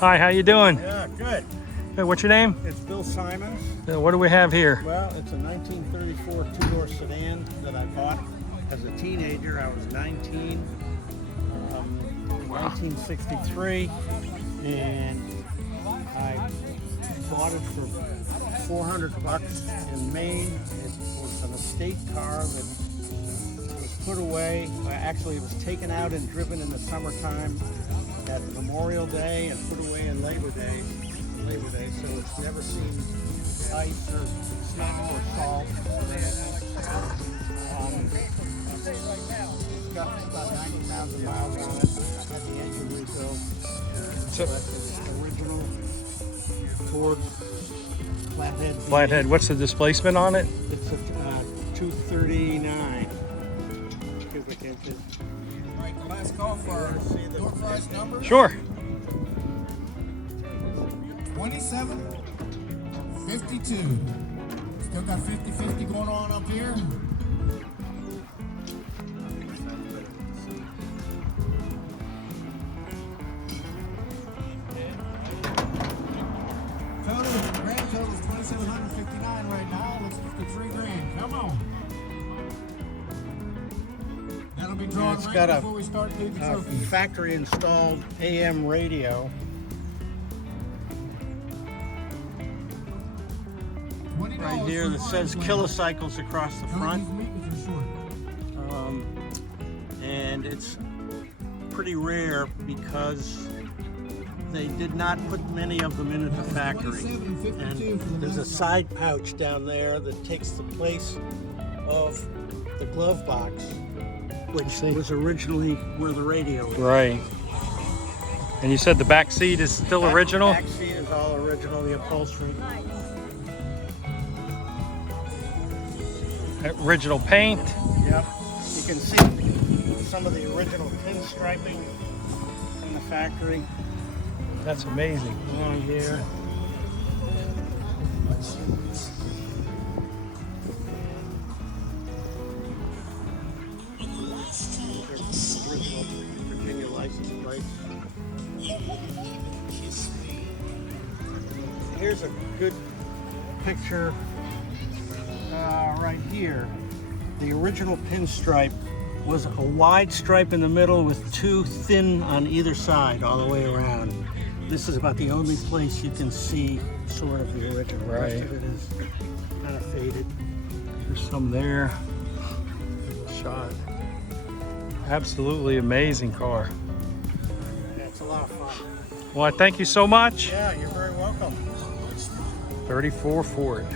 Hi, how you doing? Yeah, good. Hey, what's your name? It's Bill Simons. What do we have here? Well, it's a 1934 two-door sedan that I bought as a teenager. I was 19, 1963, and I bought it for $400 in Maine. It was an estate car that was put away. Actually, it was taken out and driven in the summertime at Memorial Day and put away in Labor Day, so it's never seen ice or snow or salt. It's got about 90,000 miles on it. I had the engine rebuilt. So it's original Ford flathead. Flathead. What's the displacement on it? It's a 239. Because I can't just... Right, last call for door prize number. Sure. 2752. Still got 50-50 going on up here. Grand total is 2,759 right now. Let's get the $3,000. Come on. That'll be drawn It's right got before we start doing the trophy. factory installed AM radio. Right here that says kilocycles across the front. And it's pretty rare because they did not put many of them in at the factory. And there's a side pouch down there that takes the place of the glove box, which was originally where the radio was. Right. And you said the back seat is still original? The back seat is all original, the upholstery. Original paint. Yep. You can see some of the original pinstriping from the factory. That's amazing. Along here. Original Virginia license plates. Here's a good picture right here. The original pinstripe was a wide stripe in the middle with two thin on either side all the way around. This is about the only place you can see sort of the original. The rest of it is kind of faded. There's some there. Shot. Absolutely amazing car. Yeah, it's a lot of fun. Well, I thank you so much. Yeah, you're very welcome. 34 Ford.